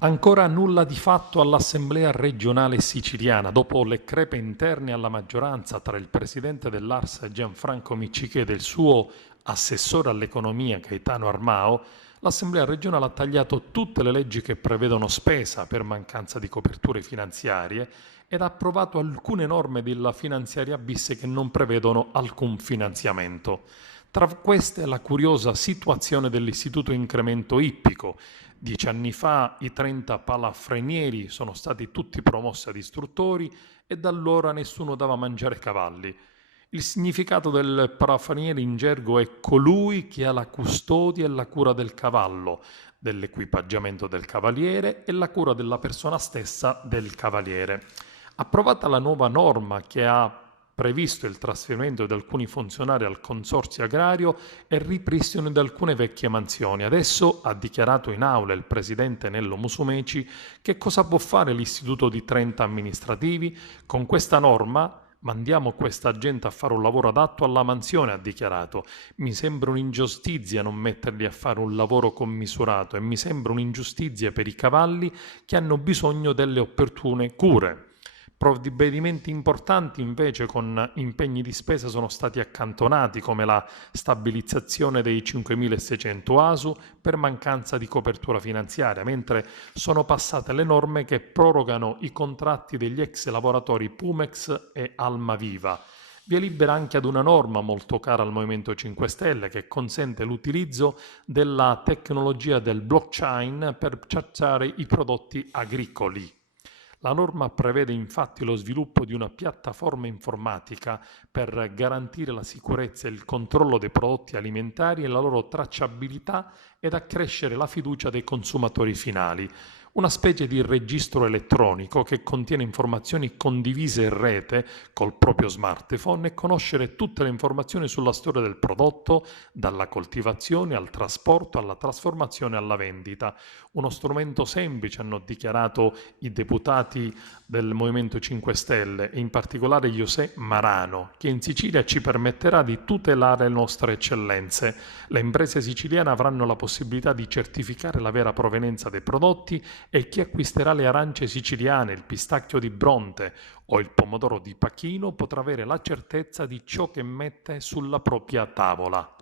Ancora nulla di fatto all'Assemblea regionale siciliana. Dopo le crepe interne alla maggioranza tra il presidente dell'Ars Gianfranco Miccichè e il suo assessore all'economia Gaetano Armao, l'Assemblea regionale ha tagliato tutte le leggi che prevedono spesa per mancanza di coperture finanziarie ed ha approvato alcune norme della finanziaria bis che non prevedono alcun finanziamento. Tra queste la curiosa situazione dell'Istituto Incremento Ippico. 10 anni fa i 30 palafrenieri sono stati tutti promossi ad istruttori e da allora nessuno dava mangiare ai cavalli. Il significato del palafreniere in gergo è colui che ha la custodia e la cura del cavallo, dell'equipaggiamento del cavaliere e la cura della persona stessa del cavaliere. Approvata la nuova norma che ha previsto il trasferimento di alcuni funzionari al consorzio agrario e il ripristino di alcune vecchie mansioni. Adesso ha dichiarato in aula il presidente Nello Musumeci che cosa può fare l'istituto di 30 amministrativi. Con questa norma mandiamo questa gente a fare un lavoro adatto alla mansione, ha dichiarato. Mi sembra un'ingiustizia non metterli a fare un lavoro commisurato e mi sembra un'ingiustizia per i cavalli che hanno bisogno delle opportune cure. Provvedimenti importanti invece con impegni di spesa sono stati accantonati, come la stabilizzazione dei 5.600 ASU per mancanza di copertura finanziaria, mentre sono passate le norme che prorogano i contratti degli ex lavoratori Pumex e Almaviva. Via libera anche ad una norma molto cara al Movimento 5 Stelle che consente l'utilizzo della tecnologia del blockchain per tracciare i prodotti agricoli. La norma prevede infatti lo sviluppo di una piattaforma informatica per garantire la sicurezza e il controllo dei prodotti alimentari e la loro tracciabilità ed accrescere la fiducia dei consumatori finali. Una specie di registro elettronico che contiene informazioni condivise in rete col proprio smartphone e conoscere tutte le informazioni sulla storia del prodotto, dalla coltivazione al trasporto, alla trasformazione e alla vendita. Uno strumento semplice, hanno dichiarato i deputati del Movimento 5 Stelle e in particolare José Marano, che in Sicilia ci permetterà di tutelare le nostre eccellenze. Le imprese siciliane avranno la possibilità di certificare la vera provenienza dei prodotti e chi acquisterà le arance siciliane, il pistacchio di Bronte o il pomodoro di Pachino potrà avere la certezza di ciò che mette sulla propria tavola.